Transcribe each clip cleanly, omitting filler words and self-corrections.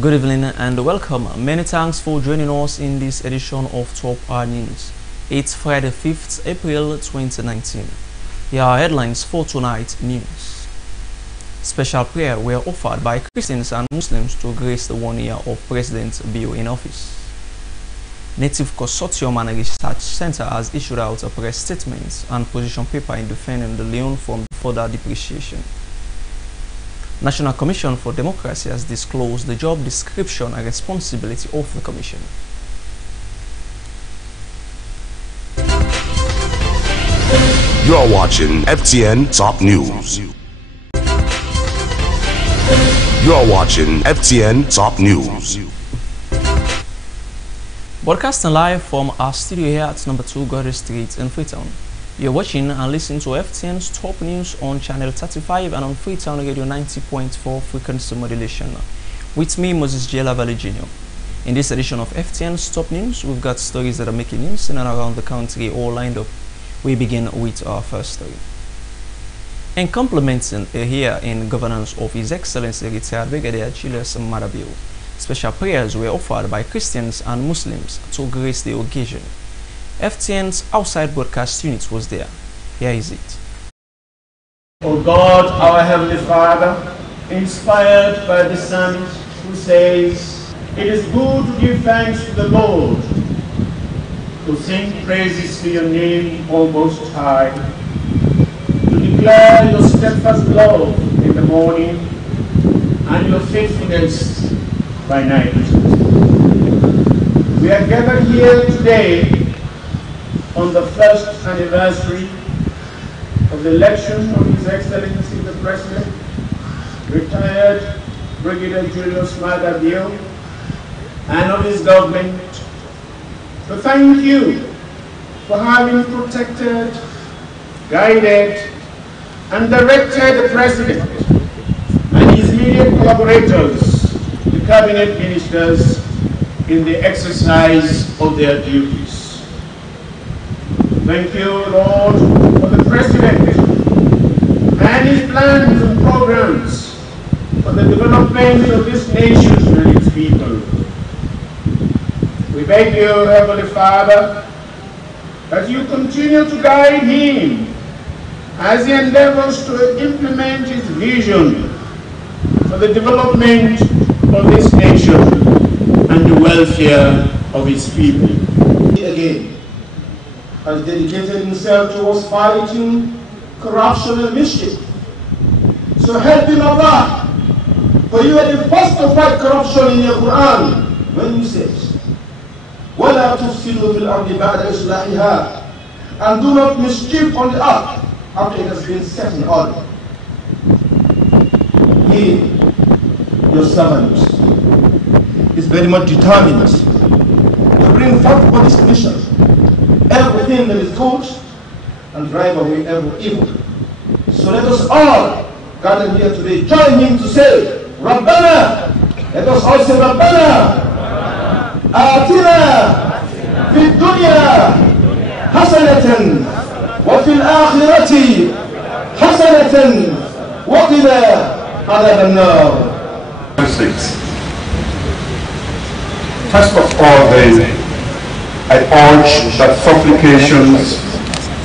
Good evening and welcome. Many thanks for joining us in this edition of Top R News. It's Friday, 5th April 2019. Here are headlines for tonight's news. Special prayer were offered by Christians and Muslims to grace the 1 year of President Bill in office. Native Consortium and Research Center has issued out a press statement and position paper in defending the loan from further depreciation. National Commission for Democracy has disclosed the job description and responsibility of the commission. You are watching FTN Top News. You are watching FTN Top News. Broadcasting live from our studio here at number 2 Gordy Street in Freetown. You're watching and listening to FTN's Top News on Channel 35 and on Freetown Radio 90.4 frequency modulation. With me, Moses J. Lavalley Jr. In this edition of FTN's Top News, we've got stories that are making news in and around the country all lined up. We begin with our first story. In complementing a year in governance of His Excellency retired Brigadier Julius Marabil, special prayers were offered by Christians and Muslims to grace the occasion. FTN's outside broadcast unit was there. Here is it. O God, our Heavenly Father, inspired by the psalmist who says, "It is good to give thanks to the Lord, to sing praises to your name, O Most High, to declare your steadfast love in the morning and your faithfulness by night." We are gathered here today on the first anniversary of the election of His Excellency the President, retired Brigadier Julius Marabil, and of his government, to thank you for having protected, guided, and directed the President and his immediate collaborators, the cabinet ministers, in the exercise of their duties. Thank you, Lord, for the President and his plans and programs for the development of this nation and its people. We beg you, Heavenly Father, that you continue to guide him as he endeavors to implement his vision for the development of this nation and the welfare of its people. Again, has dedicated himself towards fighting corruption and mischief. So help him, Allah, for you are the first to fight corruption in your Quran when you say, وَلَا تُفْسِدُوا فِي الْأَرْضِ بَعْدَ إِصْلَاحِهَا, and do not mischief on the earth after it has been set in order. He, your servant, is very much determined to bring forth for this mission everything that is good and drive away every evil. So let us all gather here today join him to say, Rabbana. Let us all say, Rabbana Atina Fid Dunya Hasanatan wa Fil Akhirati Hasanatan wa Qina Adhaban Nar. First of all, I urge that supplications,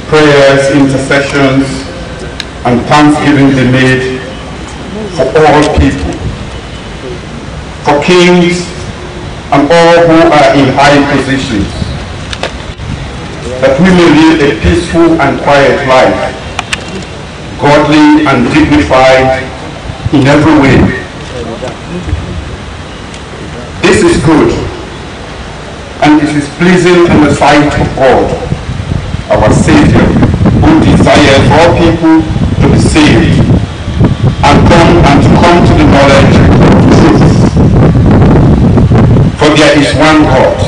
prayers, intercessions, and thanksgiving be made for all people, for kings and all who are in high positions, that we may live a peaceful and quiet life, godly and dignified in every way. This is good, and it is pleasing in the sight of God, our Savior, who desires all people to be saved and to come to the knowledge of truth. For there is one God,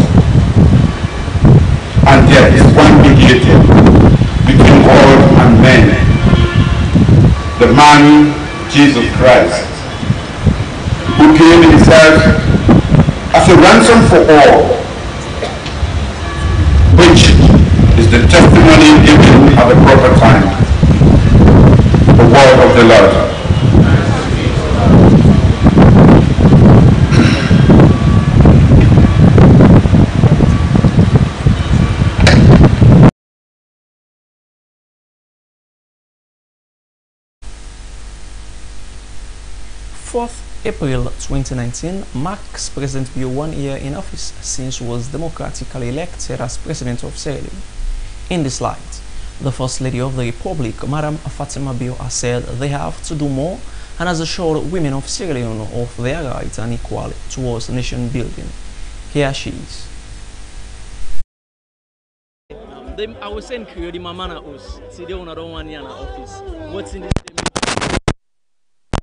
and there is one mediator between God and men, the man Jesus Christ, who gave himself as a ransom for all, which is the testimony given at the proper time. The word of the Lord. 4th April 2019 marks President Bio 1 year in office since he was democratically elected as President of Sierra Leone. In this light, the First Lady of the Republic, Madam Fatima Bio, has said they have to do more and has assured women of Sierra Leone of their rights and equality towards nation building. Here she is. I was saying the mama na us. See, they don't want in office. What's in this?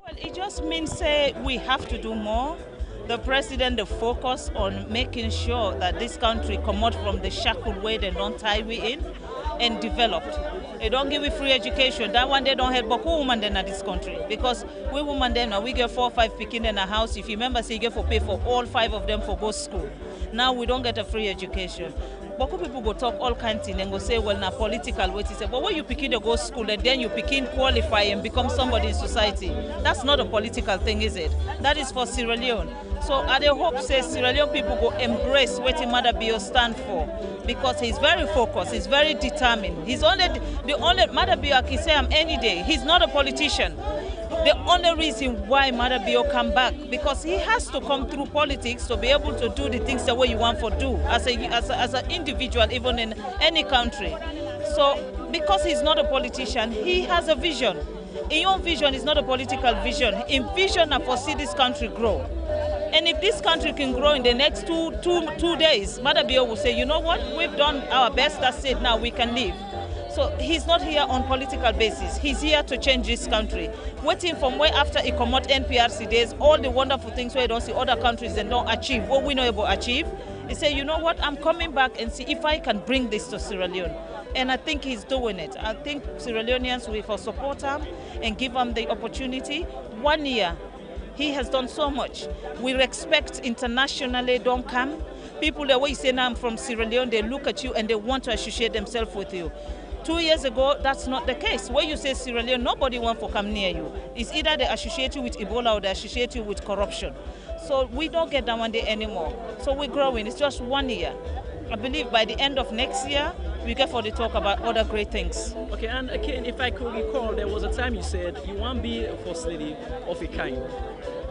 Well, it just means we have to do more. The president, the focus on making sure that this country come out from the shackled way they don't tie we in and developed. They don't give we free education. That one they don't help but women then in this country. Because we women then now we get 4 or 5 picking in a house. If you remember, say you get for pay for all 5 of them for go school. Now we don't get a free education. But people go talk all kinds of things and go say, well, now political way to say, but when you picking to go school and then you picking qualify and become somebody in society, that's not a political thing, is it? That is for Sierra Leone. So I hope say Sierra Leone people go embrace what Mother Bio stand for, because he's very focused, he's very determined. He's only the only Mother Bio can say I'm any day. He's not a politician. The only reason why Mother Bio come back, because he has to come through politics to be able to do the things the way you want to do as an individual, even in any country. So because he's not a politician, he has a vision. His own vision is not a political vision. In vision and foresee this country grow. And if this country can grow in the next two days, Mother Bio will say, you know what, we've done our best, that's it, now we can leave. So he's not here on political basis. He's here to change this country. Waiting from where after he come out NPRC days, all the wonderful things where you don't see other countries and don't achieve what we know about achieve. He say, you know what, I'm coming back and see if I can bring this to Sierra Leone. And I think he's doing it. I think Sierra Leoneans will support him and give him the opportunity. 1 year, he has done so much. We respect internationally, don't come. People, the way you say now I'm from Sierra Leone, they look at you and they want to associate themselves with you. 2 years ago, that's not the case. When you say Sierra Leone, nobody wants to come near you. It's either they associate you with Ebola or they associate you with corruption. So we don't get that one day anymore. So we're growing. It's just 1 year. I believe by the end of next year, we get for the talk about other great things. Okay, and again, if I could recall, there was a time you said you want to be a first lady of a kind.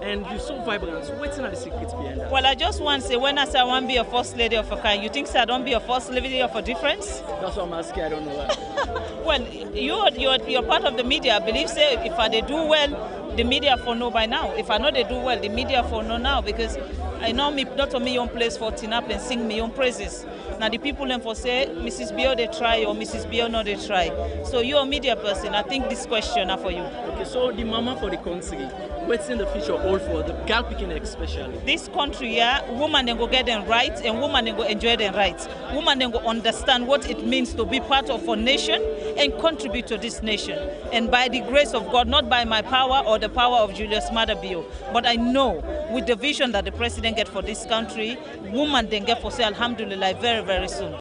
And you're so vibrant. So what's the secret behind that? Well, I just want to say, when I say I want to be a first lady of a kind, you think I don't be a first lady of a difference? That's what I'm asking. I don't know that. Well, you're part of the media. I believe, say, if they do well, the media for know by now. If I know they do well, the media for know now, because I know me not on my own place for tin up and sing my own praises. Now the people then for say, Mrs. Bio they try or Mrs. Bio no they try. So you're a media person. I think this question are for you. Okay, so the mama for the country, what's in the future all for the girl picking especially? This country, yeah, women then go get them rights and women then go enjoy their rights. Women then go understand what it means to be part of a nation and contribute to this nation. And by the grace of God, not by my power or the power of Julius Mother Bio, but I know with the vision that the president get for this country, women then get for say alhamdulillah very, very soon.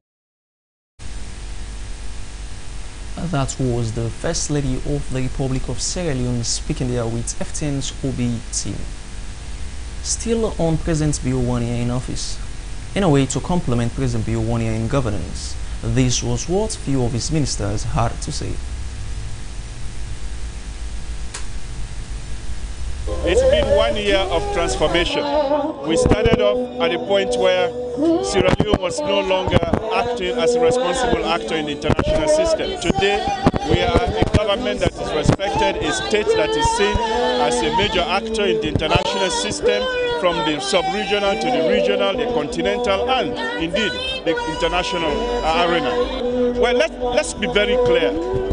That was the First Lady of the Republic of Sierra Leone speaking there with FTN's OB team. Still on President Bio 1 year in office. In a way to complement President Bio 1 year in governance, this was what few of his ministers had to say. It's been 1 year of transformation. We started off at a point where Sierra Leone was no longer acting as a responsible actor in the international system. Today, we are a government that is respected, a state that is seen as a major actor in the international system, from the sub-regional to the regional, the continental, and indeed the international arena. Well, let's be very clear.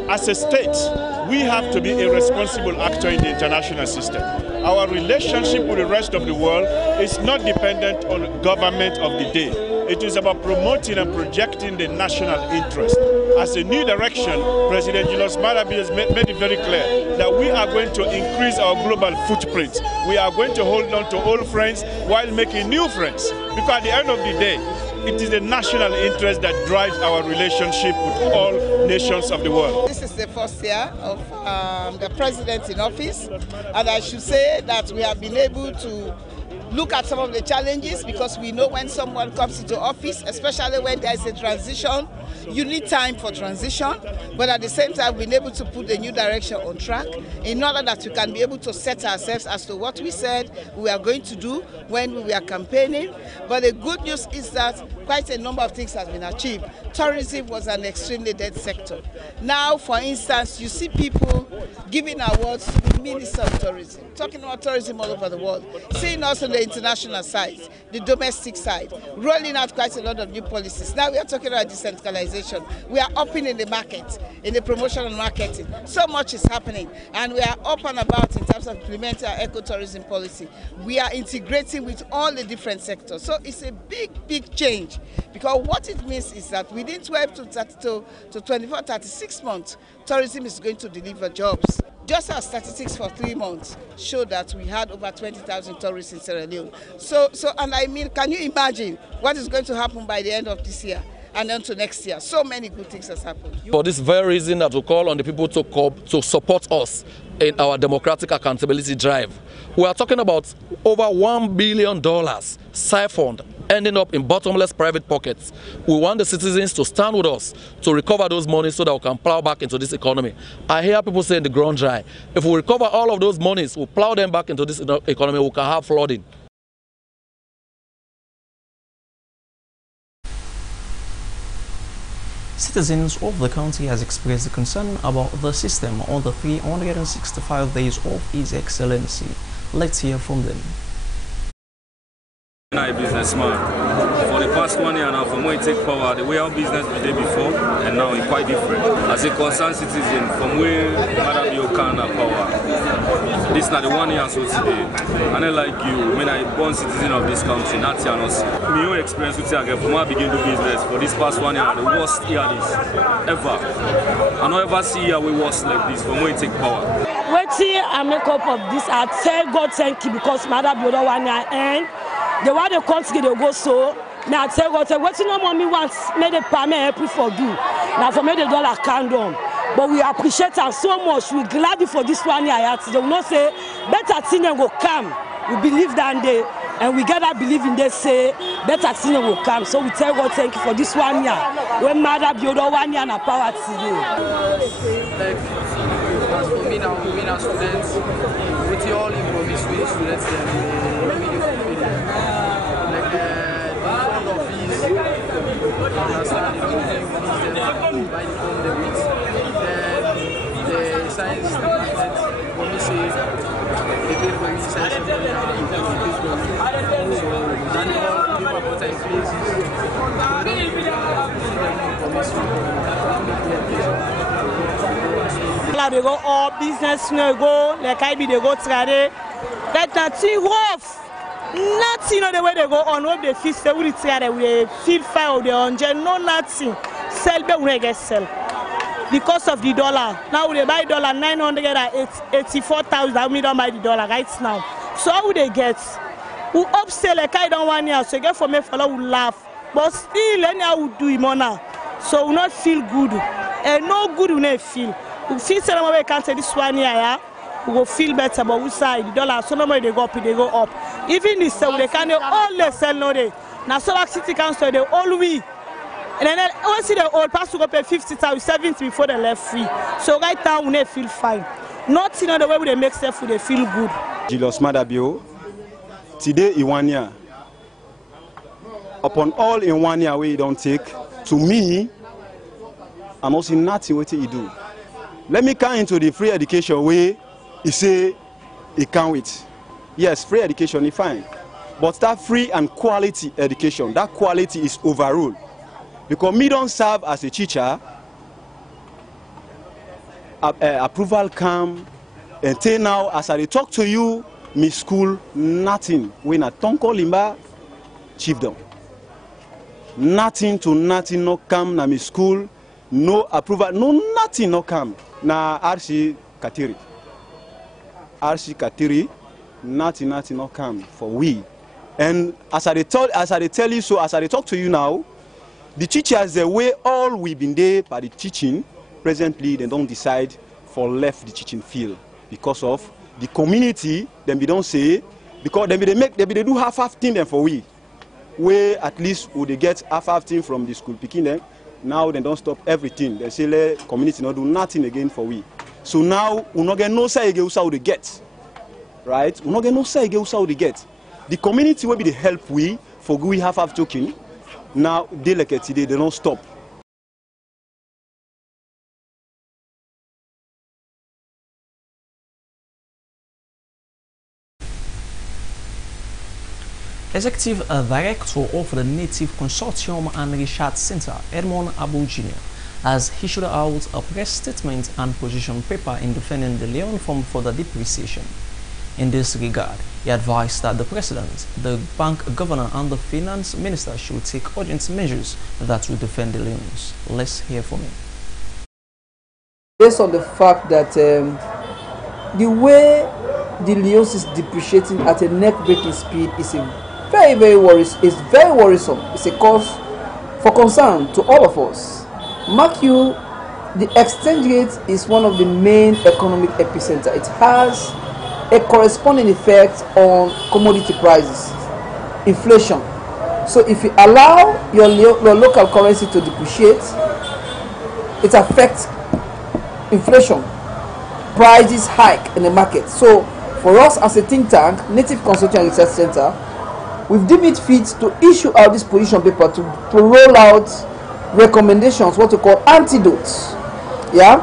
As a state, we have to be a responsible actor in the international system. Our relationship with the rest of the world is not dependent on government of the day. It is about promoting and projecting the national interest. As a new direction, President Julius Malema has made it very clear that we are going to increase our global footprint. We are going to hold on to old friends while making new friends. Because at the end of the day, it is the national interest that drives our relationship with all nations of the world. This is the first year of the president in office, and I should say that we have been able to look at some of the challenges, because we know when someone comes into office, especially when there is a transition, You need time for transition, but at the same time, we've been able to put a new direction on track in order that we can be able to set ourselves as to what we said we are going to do when we were campaigning. But the good news is that quite a number of things have been achieved. Tourism was an extremely dead sector. Now, for instance, you see people giving awards to the Minister of Tourism, talking about tourism all over the world, seeing us on the international side, the domestic side, rolling out quite a lot of new policies. Now we are talking about decentralization. We are upping in the market, in the promotion and marketing. So much is happening, and we are up and about in terms of implementing our ecotourism policy. We are integrating with all the different sectors. So it's a big, big change, because what it means is that within 12 to 24, 36 months, tourism is going to deliver jobs. Just our statistics for 3 months show that we had over 20,000 tourists in Sierra Leone. And I mean, can you imagine what is going to happen by the end of this year and then to next year? So many good things has happened. For this very reason that we call on the people to support us in our democratic accountability drive. We are talking about over $1 billion siphoned, ending up in bottomless private pockets. We want the citizens to stand with us to recover those monies so that we can plow back into this economy. I hear people saying the ground dry. If we recover all of those monies, we'll plow them back into this economy, we can have flooding. Citizens of the county has expressed a concern about the system on the 365 days of His Excellency. Let's hear from them. I'm a businessman. For the past 1 year now, from when we take power, the way our business was there before and now it's quite different. As a concerned citizen, from where Madam Yokana power, this is not the 1 year so today. And I like you, when I born citizen of this country, not here, not see. My own experience with you again, from when I begin to do business, for this past 1 year, the worst year this ever. I don't ever see here we worse like this from when we take power. Waiting and make up of this, I tell God thank you, because Madam Yoda 1 year end. The one they come together go so. Now I tell God, what you know, mommy wants made a payment help for you. Now for me the dollar can't down. But we appreciate her so much. We're glad for this 1 year. They will not say better thing will come. We believe that day, and we gotta believe in they say better thing will come. So we tell God thank you for this 1 year. When Mother Biodo 1 year na power today. Like as for me now, we are students. With all in promise, we students like the of fees, understand by the weeks. Then the science department promises they pay for me science and so then all people are put in places. They go all business no go, like I be they go trade. That nothing rough. Nothing on the way they go on what they feel they will trade we feel fine of the engine, no nothing. Sell be we get sell. Because of the dollar. Now they buy dollar 984,000. We don't buy the dollar right now. So how would they get? Who upsell like I don't want year, so get for me follow will laugh. But still anyhow we do it now. So we not feel good. And no good we not feel. We feel say we can't say this 1 year, yeah? We will feel better, but we say the dollar so no more they go up, they go up. Even this they can all sell no day. Now so City Council they all we. And then once the old pastor go pay 50,000, 70 before they left free. So right now we feel fine. Not in the way they make stuff they feel good. Julius Madabio, today in 1 year. Upon all in 1 year we don't take, to me, I'm also nothing what you do. Let me come into the free education way. You say it can't wait. Yes, free education is fine. But that free and quality education, that quality is overruled. Because me don't serve as a teacher, approval come, and till now, as I talk to you, me school, nothing. When I don't call limba, chiefdom. Nothing to nothing no come na me school, no approval, no nothing no come. Na RC Katiri. RC Katiri, nothing no come for we. And as I tell you so, as I talk to you now, the teachers, the way all we've been there by the teaching, presently they don't decide for left the teaching field because of the community. Then we don't say because then they do half thing then for we. Where at least would they get half thing from the school picking them, Now they don't stop everything. They say let community not do nothing again for we. So now we not get no say again how they get. Right? We not get no say again how they get. The community will be the help we for we have token. Now they like it today, they don't stop. Executive Director of the Native Consortium and Research Center, Edmond Abu Jr., has issued out a press statement and position paper in defending the Leon from further depreciation. In this regard, he advised that the President, the Bank Governor and the Finance Minister should take urgent measures that will defend the Leons. Let's hear from him. Based on the fact that the way the Leons is depreciating at a neck-breaking speed is very worrisome. It's a cause for concern to all of us. Mark you, the exchange rate is one of the main economic epicenter. It has a corresponding effect on commodity prices, inflation. So if you allow your local currency to depreciate, it affects inflation, prices hike in the market. So for us as a think tank, Native Consortium Research Center, we've deemed it fit to issue out this position paper to roll out recommendations, what we call antidotes. Yeah.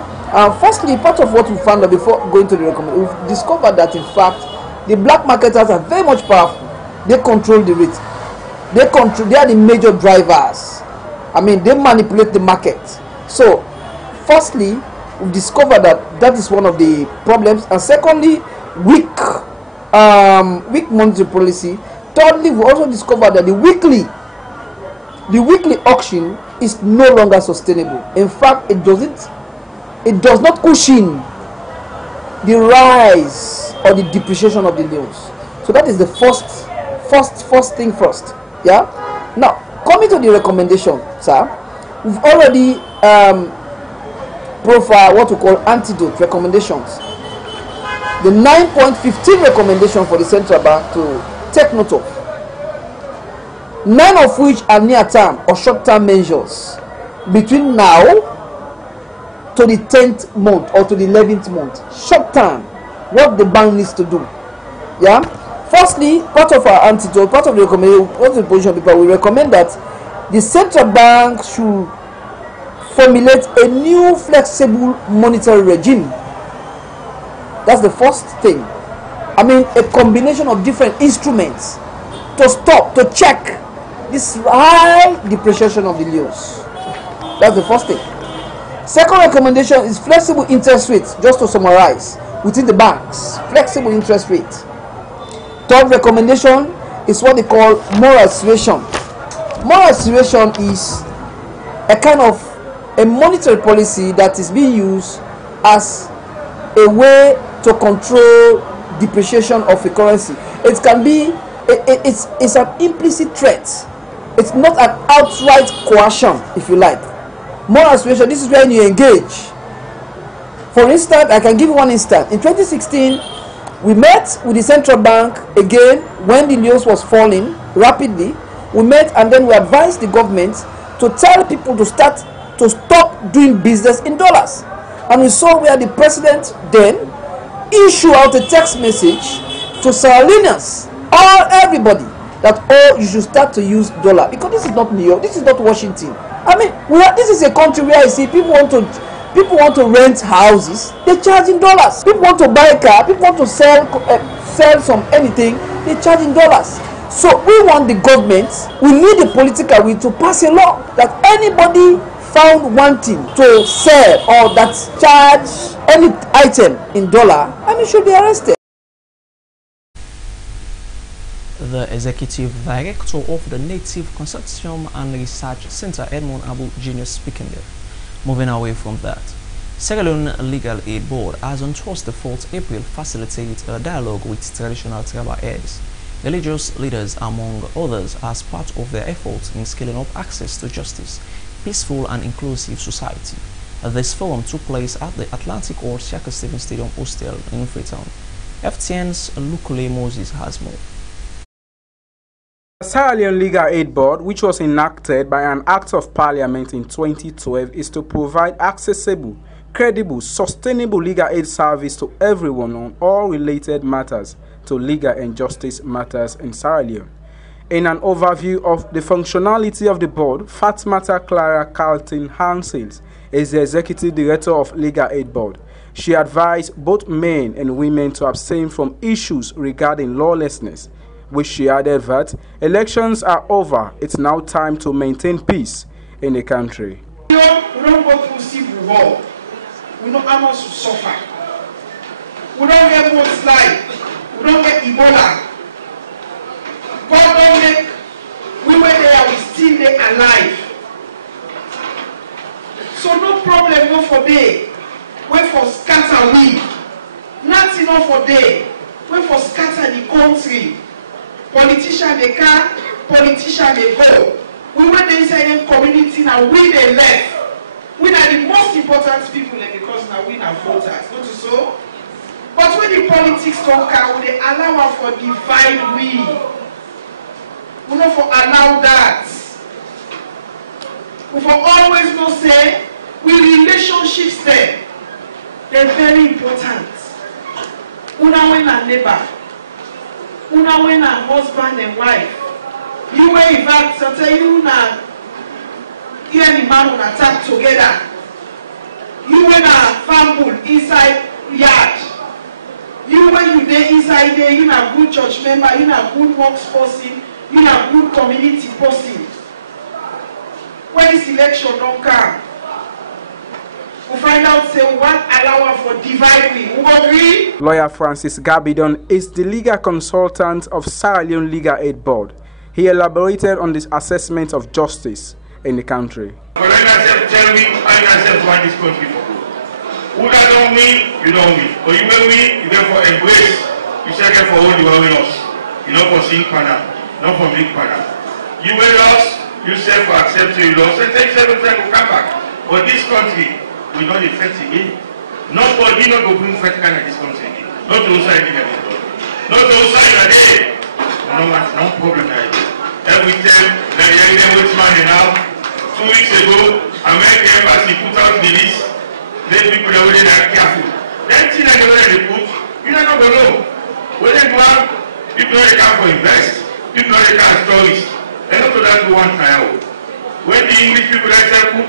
Firstly, part of what we found out before going to the recommendation, we've discovered that in fact the black marketers are very much powerful. They control the rate. They are the major drivers. I mean, they manipulate the market. So, firstly, we've discovered that is one of the problems, and secondly, weak monetary policy. Thirdly, we also discovered that the weekly auction is no longer sustainable. In fact, it does not cushion the rise or the depreciation of the Leons. So that is the first thing first. Yeah. Now, coming to the recommendation, sir, we've already profiled what we call antidote recommendations. The 9.15 recommendation for the central bank to take note of, 9 of which are near-term or short-term measures between now to the 10th month or to the 11th month. Short-term, what the bank needs to do. Yeah. Firstly, part of our antidote, part of the recommendation, part of the position paper, we recommend that the central bank should formulate a new flexible monetary regime. That's the first thing. I mean, a combination of different instruments to stop, to check this high depreciation of the Leons. That's the first thing. Second recommendation is flexible interest rates, just to summarize, within the banks. Flexible interest rate. Third recommendation is what they call moral suasion. Moral suasion is a kind of a monetary policy that is being used as a way to control depreciation of a currency. It can be, it's an implicit threat. It's not an outright coercion, if you like. Moral suasion, this is when you engage. For instance, I can give you one instance. In 2016, we met with the central bank again when the Leons was falling rapidly. We met and then we advised the government to tell people to stop doing business in dollars. And we saw where the president then issued out a text message to Sierra Leoneans, everybody, that you should start to use dollar, because this is not New York, this is not Washington. I mean, this is a country where I see people want to rent houses, they charge in dollars. People want to buy a car, people want to sell some anything, they charge in dollars. So we want the government, we need the political will to pass a law that anybody found wanting to sell or that charge any item in dollar, should be arrested. The Executive Director of the Native Consortium and Research Center, Edmond Abu Jr., speaking there. Moving away from that, Sierra Leone Legal Aid Board has on Thursday, 4th April, facilitated a dialogue with traditional tribal heads, religious leaders, among others, as part of their efforts in scaling up access to justice, peaceful and inclusive society. This forum took place at the Atlantic or Shaka Stephen Stadium Hostel in Freetown. FTN's Lukule Moses has more. The Sierra Leone Legal Aid Board, which was enacted by an Act of Parliament in 2012, is to provide accessible, credible, sustainable legal aid service to everyone on all related matters to legal and justice matters in Sierra Leone. In an overview of the functionality of the board, Fatmata Clara Carlton Hansels is the Executive Director of Legal Aid Board. She advised both men and women to abstain from issues regarding lawlessness, which she added that elections are over, it's now time to maintain peace in the country. We don't go through civil war. We know how much we suffer. We don't get mudslide. We don't get Ebola. God don't make we were there, we still there alive. So no problem, no for day. Wait for scatter we. Not enough for day. Wait for scatter the country. Politician they can, politician they go. We went inside the community now, we they left. We are the most important people because now we are voters, not so. But when the politics don't come, they allow us for divide we. We not for allow that. We for always not say we relationships there. They're very important. Una when a neighbor. Una when a husband and wife. You were invited to tell you now. Any man will attack together. You when a family inside yard. You when you there inside there, you a good church member, you a good works person, you a good community person. When this election don't come, we find out say what allow for dividing. We agree? Lawyer Francis Gabidon is the legal consultant of Sierra Leone Legal Aid Board. He elaborated on this assessment of justice in the country. But when I tell me, I accept why this country for good. Who that don't win, you don't win. But you will win, you therefore embrace. You say get for all you will win us. You know for sing corner, not for big corner. You will lost, you say for accept you lost, and take 7 times to come back. But this country will not affect again. Nobody not go bring fat kind of this country again. Not those side again. Not those side again. No problem there. Every time, the young which man now. 2 weeks ago, American Embassy put out the list. Then people that were there careful. That thing that they put, you don't know below. When they go out, people that come for invest, people that come stories. They don't do that to one time. When the English people that say put,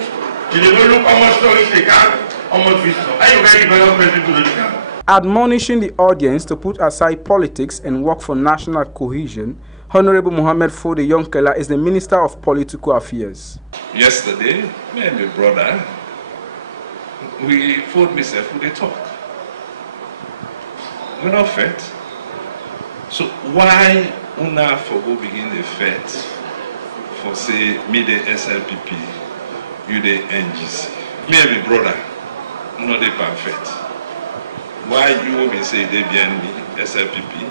they go look how much stories they can, how much wisdom. I don't get development people that come. Admonishing the audience to put aside politics and work for national cohesion, Honorable Mohammed Fode Yonkela is the Minister of Political Affairs. Yesterday, me and my brother, we fought myself with a talk. We're not fed. So why una for go begin the fed for say me the SLPP, you the NGC? Me and my brother, not the perfect. Why you will say they bien me, SLPP,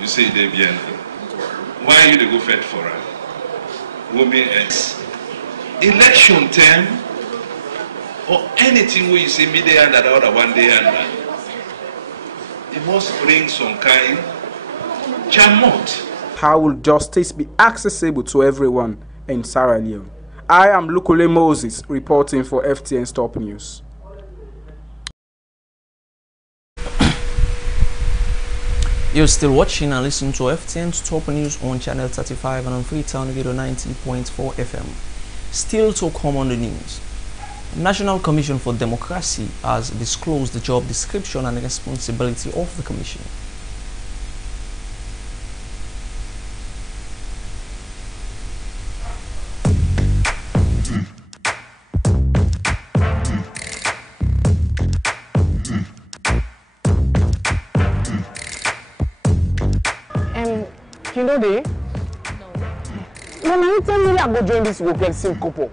you say they bien me. Why you they go fed for her? Women else. Election time or anything where you say me day under the other one day under. It must bring some kind jamot. How will justice be accessible to everyone in Sierra Leone? I am Lukule Moses reporting for FTN Top News. You're still watching and listening to FTN's Top News on Channel 35 and on Freetown Radio 90.4 FM. Still to come on the news. National Commission for Democracy has disclosed the job description and responsibility of the commission. You know they? No. When you tell me I go join this Google SIM couple,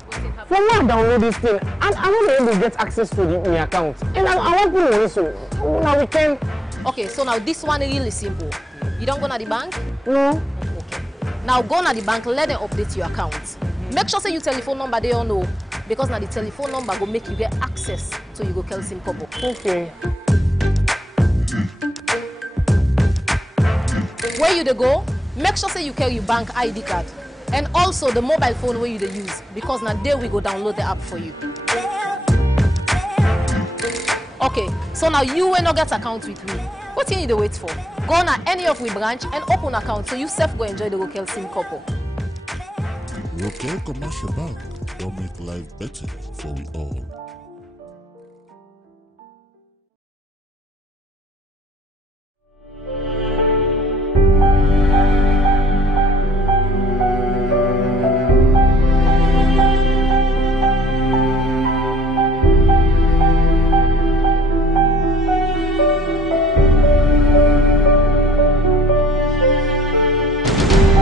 for me I download this thing and I won't be able to get access to my account. And I want to know so now we can. Okay, so now this one is really simple. You don't go to the bank? No. Okay. Now go to the bank, let them update your account. Make sure say your telephone number they all know because now the telephone number will make you get access to you go call SIM couple. Okay. Where you they go? make sure say you carry your bank ID card and also the mobile phone where you dey use, because now there we go download the app for you. Okay, so now you will not get account with me. What you need to wait for? Go on any of we branch and open account so you self go enjoy the Rokel SIM couple. Rokel Commercial Bank don't make life better for we all.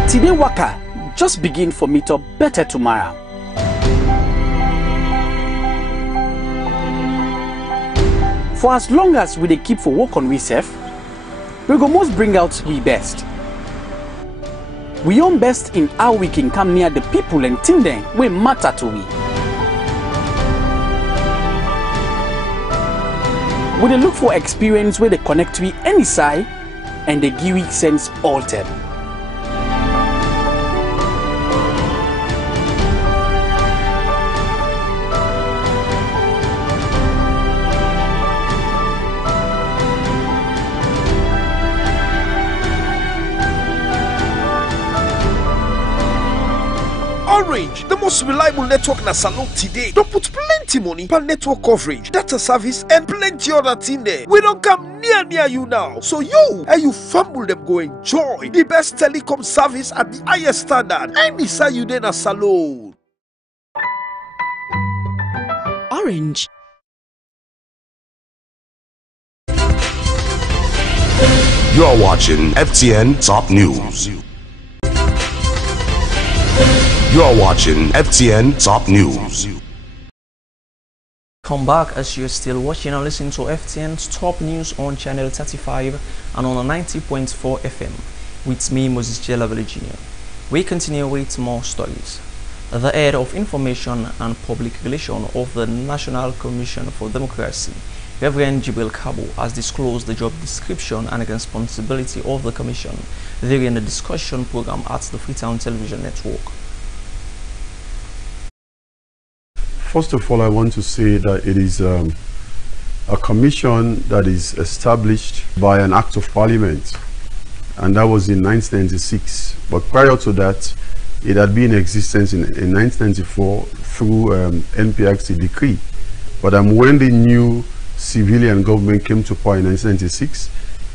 Today waka just begin for me to better tomorrow. For as long as we dey keep for work on we self, we go most bring out we best. We own best in how we can come near the people and things them we matter to we. We dey look for experience where they connect we any side and they give we sense altered. Orange, the most reliable network na salon today. Don't put plenty money per network coverage, data service, and plenty other thing there. We don't come near you now. So you and you family them go enjoy the best telecom service at the highest standard. Any side you then a salon. Orange. You're watching FTN Top News. You're watching FTN Top News. Come back as you're still watching and listening to FTN's Top News on Channel 35 and on 90.4 FM with me, Moses Jelabele Jr. We continue with more stories. The head of Information and Public Relations of the National Commission for Democracy, Reverend Jibril Kabo, has disclosed the job description and responsibility of the Commission during the discussion program at the Freetown Television Network. First of all, I want to say that it is a commission that is established by an act of parliament, and that was in 1996. But prior to that, it had been in existence in 1994 through NPRC decree. But when the new civilian government came to power in 1996,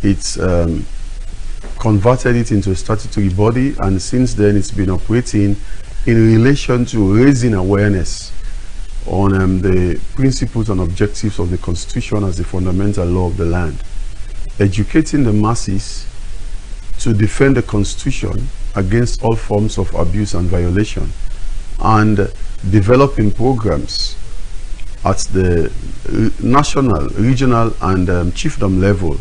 it's converted it into a statutory body, and since then it's been operating in relation to raising awareness on the principles and objectives of the Constitution as the fundamental law of the land, educating the masses to defend the Constitution against all forms of abuse and violation, and developing programs at the national, regional, and chiefdom level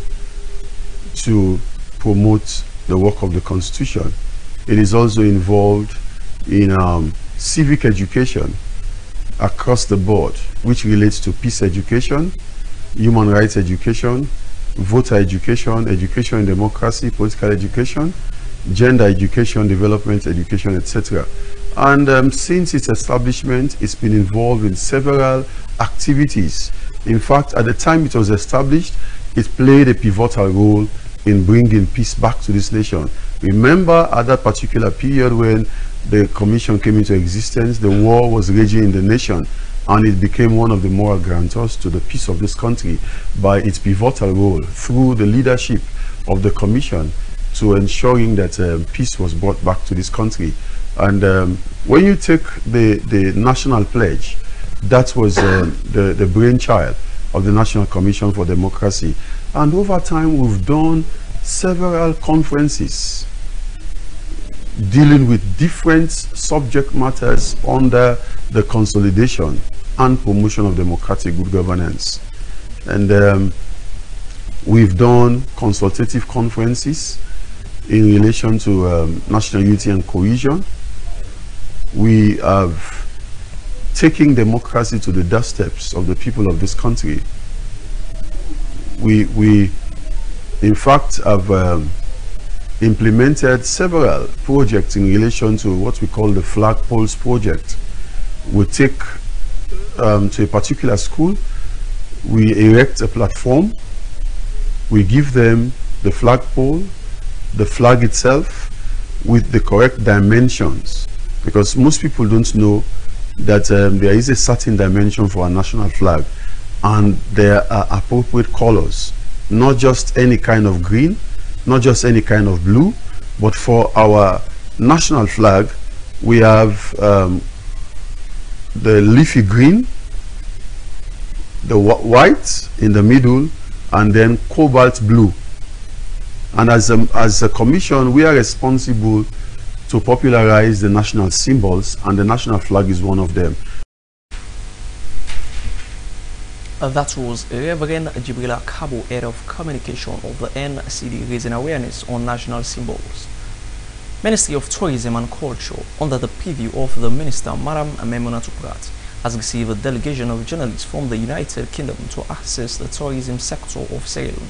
to promote the work of the Constitution. It is also involved in civic education across the board, which relates to peace education, human rights education, voter education, education in democracy, political education, gender education, development education, etc. And since its establishment, it's been involved in several activities. In fact, at the time it was established, it played a pivotal role in bringing peace back to this nation. Remember, at that particular period when the commission came into existence, the war was raging in the nation, and it became one of the moral guarantors to the peace of this country by its pivotal role through the leadership of the commission to ensuring that peace was brought back to this country. And when you take the national pledge, that was the brainchild of the National Commission for Democracy. And over time, we've done several conferences dealing with different subject matters under the consolidation and promotion of democratic good governance. And we've done consultative conferences in relation to national unity and cohesion. We have taken democracy to the doorsteps of the people of this country. We in fact, have implemented several projects in relation to what we call the flag poles project. We take to a particular school, we erect a platform, we give them the flagpole, the flag itself, with the correct dimensions, because most people don't know that there is a certain dimension for a national flag, and there are appropriate colors, not just any kind of green, not just any kind of blue, but for our national flag we have the leafy green, the white in the middle, and then cobalt blue. And as a commission, we are responsible to popularize the national symbols, and the national flag is one of them. That was Reverend Jibrila Kabo, Head of Communication of the NCD, raising awareness on national symbols. Ministry of Tourism and Culture, under the purview of the Minister, Madam Memuna Tuprat, has received a delegation of journalists from the United Kingdom to access the tourism sector of Sierra Leone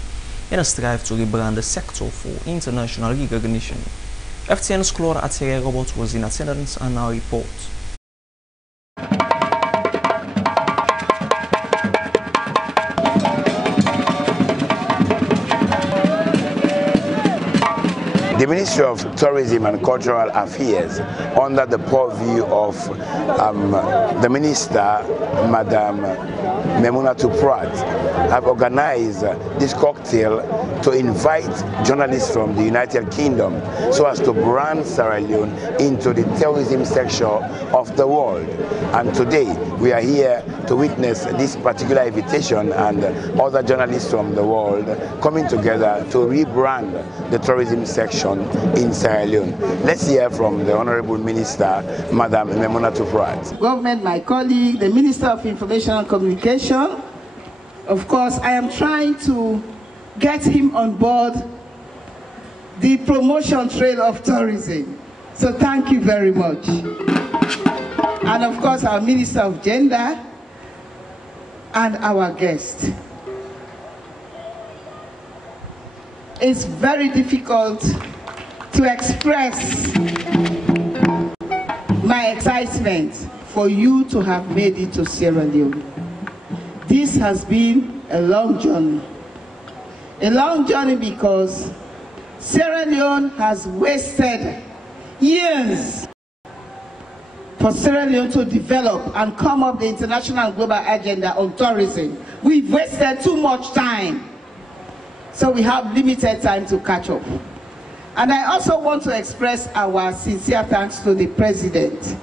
in a strive to rebrand the sector for international recognition. FTN's Claude Atere Robert was in attendance and now reports. The Ministry of Tourism and Cultural Affairs, under the purview of the Minister, Madam Memuna Tuprat, have organized this cocktail to invite journalists from the United Kingdom so as to brand Sierra Leone into the tourism sector of the world. And today we are here to witness this particular invitation and other journalists from the world coming together to rebrand the tourism section in Sierra Leone. Let's hear from the Honorable Minister, Madam Memuna Tuprat. Government, my colleague, the Minister of Information and Communication. Of course, I am trying to get him on board the promotion trail of tourism. So thank you very much. And of course, our Minister of Gender and our guest. It's very difficult to express my excitement for you to have made it to Sierra Leone. This has been a long journey. A long journey because Sierra Leone has wasted years for Sierra Leone to develop and come up the international and global agenda on tourism. We've wasted too much time. So we have limited time to catch up. And I also want to express our sincere thanks to the President.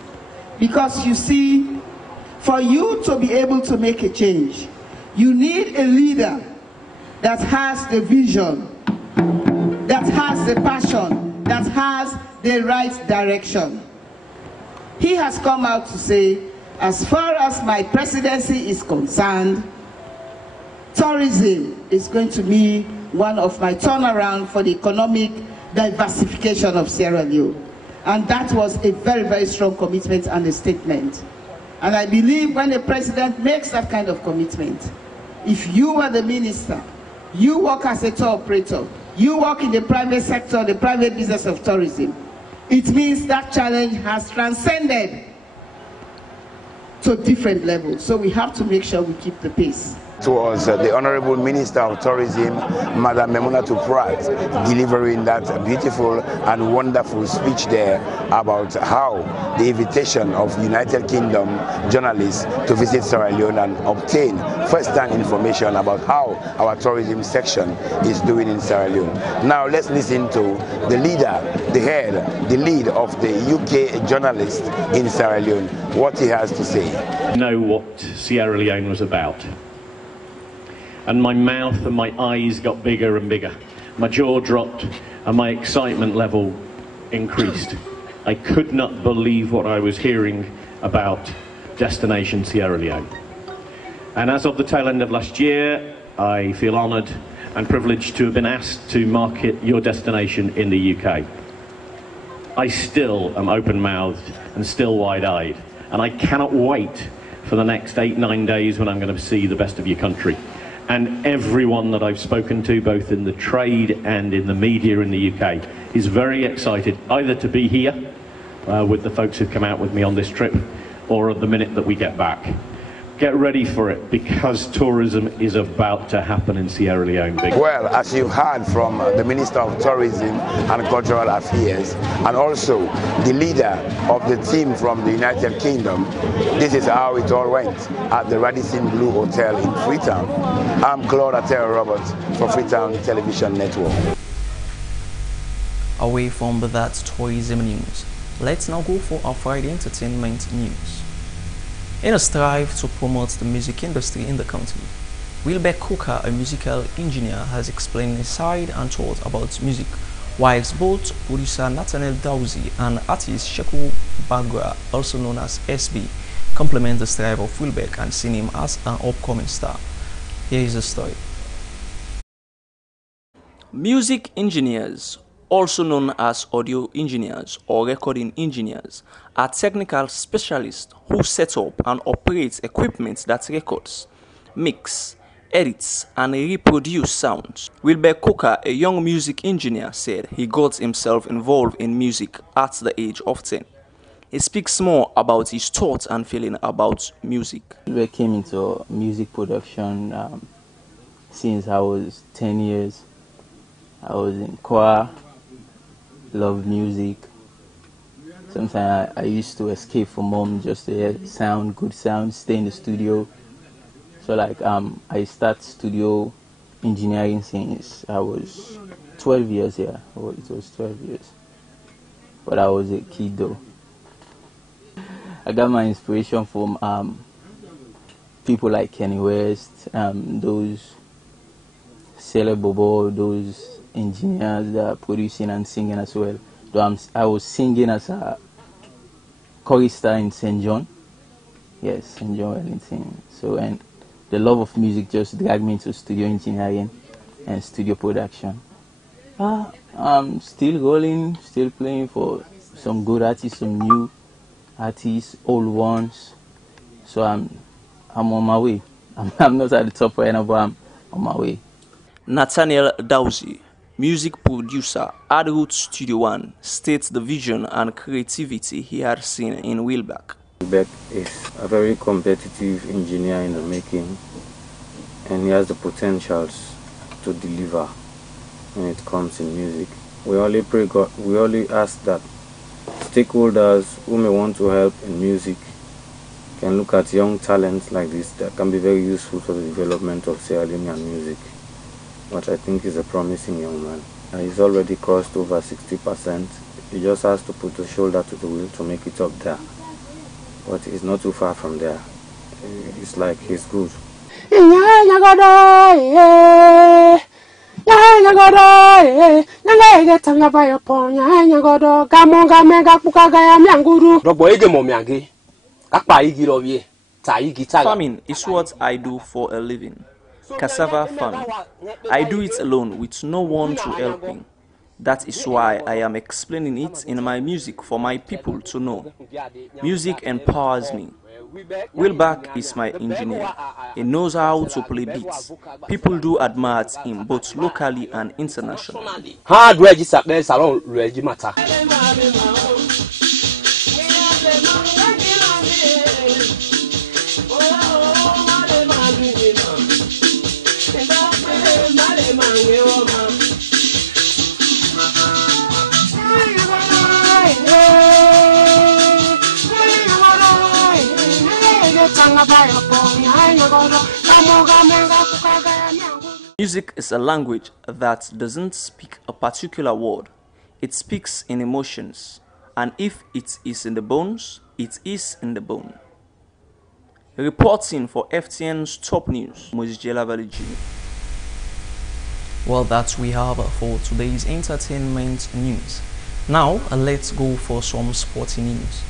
Because you see, for you to be able to make a change, you need a leader that has the vision, that has the passion, that has the right direction. He has come out to say, as far as my presidency is concerned, tourism is going to be one of my turnaround for the economic diversification of Sierra Leone. And that was a very, very strong commitment and a statement. And I believe when the president makes that kind of commitment, if you are the minister, you work as a tour operator, you work in the private sector, the private business of tourism, it means that challenge has transcended to different levels. So we have to make sure we keep the pace. It was the Honorable Minister of Tourism, Madam Memuna Tuprat, delivering that beautiful and wonderful speech there about how the invitation of United Kingdom journalists to visit Sierra Leone and obtain first-hand information about how our tourism section is doing in Sierra Leone. Now let's listen to the leader, the head, the lead of the UK journalist in Sierra Leone, what he has to say. Know what Sierra Leone was about. And my mouth and my eyes got bigger and bigger. My jaw dropped and my excitement level increased. I could not believe what I was hearing about Destination Sierra Leone. And as of the tail end of last year, I feel honoured and privileged to have been asked to market your destination in the UK. I still am open-mouthed and still wide-eyed, and I cannot wait for the next 8-9 days when I'm going to see the best of your country. And everyone that I've spoken to, both in the trade and in the media in the UK, is very excited either to be here with the folks who come out with me on this trip, or at the minute that we get back. Get ready for it, because tourism is about to happen in Sierra Leone. Well, as you've heard from the Minister of Tourism and Cultural Affairs, and also the leader of the team from the United Kingdom, this is how it all went at the Radisson Blu Hotel in Freetown. I'm Claude Atero Roberts for Freetown Television Network. Away from that tourism news, let's now go for our Friday entertainment news. In a strive to promote the music industry in the country, Wilbur Coker, a musical engineer, has explained his side and thought about music, whilst both producer Nathaniel Dowsey and artist Sheku Bagra, also known as SB, compliment the strive of Wilbur and see him as an upcoming star. Here is the story. Music engineers, also known as audio engineers or recording engineers, are technical specialists who set up and operate equipment that records, mix, edits, and reproduce sounds. Wilbur Coker, a young music engineer, said he got himself involved in music at the age of 10. He speaks more about his thoughts and feeling about music. I came into music production since I was 10 years. I was in choir. Love music. Sometimes I used to escape from home just to hear sound, good sound, stay in the studio. So like I started studio engineering since I was 12 years, yeah. It was 12 years. But I was a kid though. I got my inspiration from people like Kenny West, those Sele Bobo, those engineers that are producing and singing as well. Though I was singing as a chorister in St. John. Yes, St. John Wellington. So, and the love of music just dragged me into studio engineering and studio production. I'm still rolling, still playing for some good artists, some new artists, old ones. So I'm on my way. I'm not at the top right now, but I'm on my way. Nathaniel Dowsey, music producer at Root Studio One, states the vision and creativity he had seen in Wilbeck. Wilbeck is a very competitive engineer in the making, and he has the potentials to deliver when it comes in music. We only pray God, we only ask that stakeholders who may want to help in music can look at young talents like this that can be very useful for the development of Sierra Leonean music. But I think he's a promising young man. He's already crossed over 60%. He just has to put the shoulder to the wheel to make it up there. But he's not too far from there. It's like he's good. Farming is what I do for a living. Cassava farming. I do it alone with no one to help me. That is why I am explaining it in my music for my people to know. Music empowers me. Wilbeck is my engineer. He knows how to play beats. People do admire him both locally and internationally. Music is a language that doesn't speak a particular word. It speaks in emotions, and if it is in the bones, it is in the bone. Reporting for FTN's Top News, Mojela Valley Jimmy. Well, that's we have for today's entertainment news. Now, let's go for some sporting news.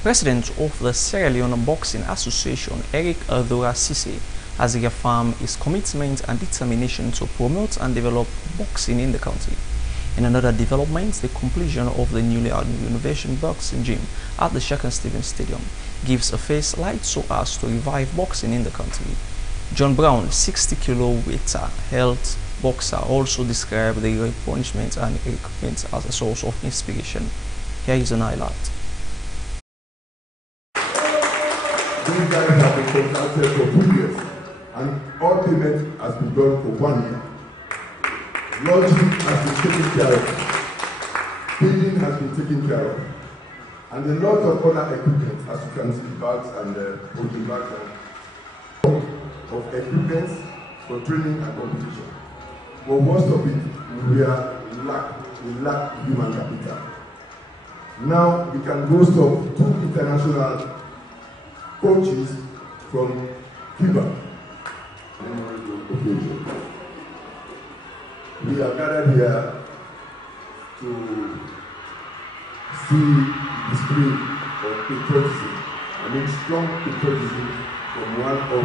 President of the Sierra Leone Boxing Association, Eric Adora Sise, has reaffirmed his commitment and determination to promote and develop boxing in the country. In another development, the completion of the newly renovated boxing gym at the Shakin Stevens Stadium gives a face light so as to revive boxing in the country. John Brown, 60-kilo health boxer, also described the replenishment and equipment as a source of inspiration. Here is an highlight. These guys have been contracted for 2 years, and all payment has been done for 1 year. Lodging has been taken care of, feeding has been taken care of, and a lot of other equipment, as you can see, bags and holding bags of equipment for training and competition. But most of it, we lack human capital. Now we can boast of 2 international coaches from Cuba. We are gathered here to see the display of patriotism. I mean strong patriotism from one of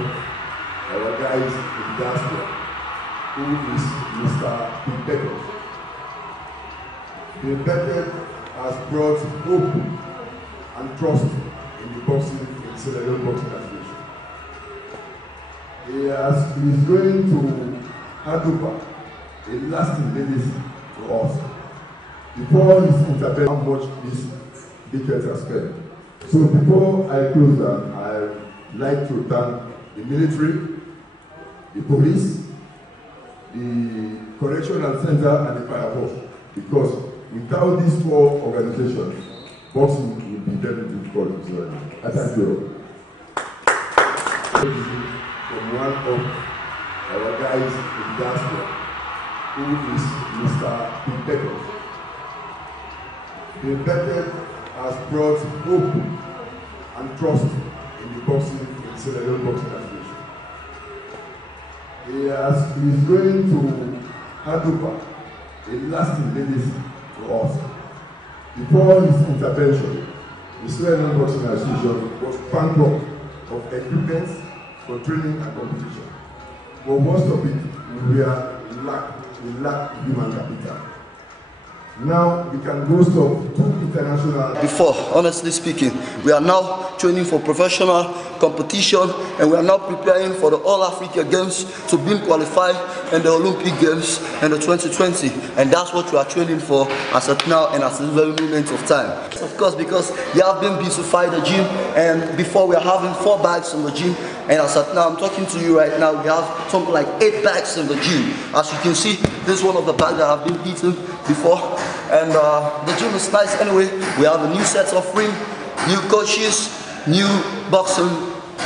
our guys in the diaspora, who is Mr. Beckett. The Beckett has brought hope and trust in the boxing, in Sierra Leone Boxing Association. He is going to hand over a lasting legacy to us. Before his intervention, how much this Beckett has spent. So before I close down, I'd like to thank the military, the police, the correctional center, and the fire force, because without these 4 organizations, boxing will be very difficult. I thank you. From one of our guys in the diaspora, who is Mr. Beckett. The Beckett has brought hope and trust in the boxing, in Sierra Leone Boxing Association. He is going to hand over a lasting legacy to us. Before his intervention, the Sierra Leone Boxing Association was bankrupt of equipment for training and competition. But most of it, we lack human capital. Now we can boast of 2 international. Before, honestly speaking, we are now training for professional competition, and we are now preparing for the All-Africa Games to be qualified in the Olympic Games in the 2020. And that's what we are training for as of now and at this very moment of time. Of course, because we have been beautified the gym, and before we are having 4 bags in the gym, and as of now I'm talking to you right now, we have something like 8 bags in the gym. As you can see, this is one of the bags that have been beaten before. And the gym is nice anyway. We have a new set of ring, new coaches, new boxing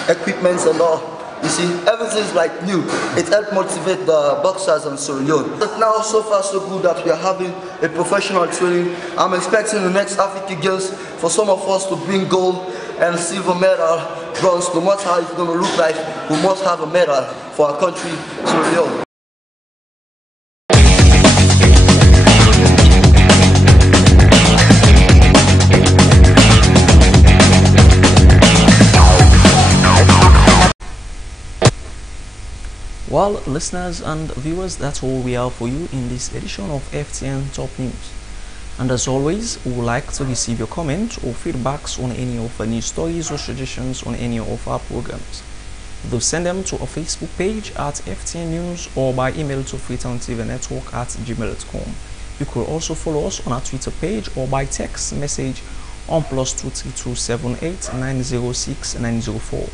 equipment and all. You see, everything's like new. It helped motivate the boxers in Sierra Leone. But now, so far so good that we are having a professional training. I'm expecting the next Africa Games for some of us to bring gold and silver medal, bronze. No matter how it's going to look like, we must have a medal for our country, Sierra Leone. Well, listeners and viewers, that's all we have for you in this edition of FTN Top News. And as always, we would like to receive your comments or feedbacks on any of the news stories or suggestions on any of our programs. Do send them to our Facebook page at FTN News or by email to freetowntvnetwork@gmail.com. You could also follow us on our Twitter page or by text message on +232 78 906 904.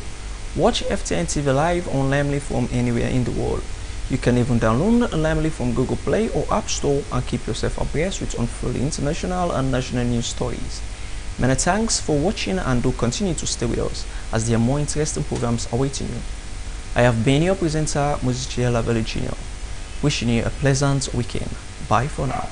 Watch FTN TV live on Lamely from anywhere in the world. You can even download Lamely from Google Play or App Store and keep yourself abreast with unfolding international and national news stories. Many thanks for watching, and do continue to stay with us as there are more interesting programs awaiting you. I have been your presenter, Musichia Lavelle Jr., wishing you a pleasant weekend. Bye for now.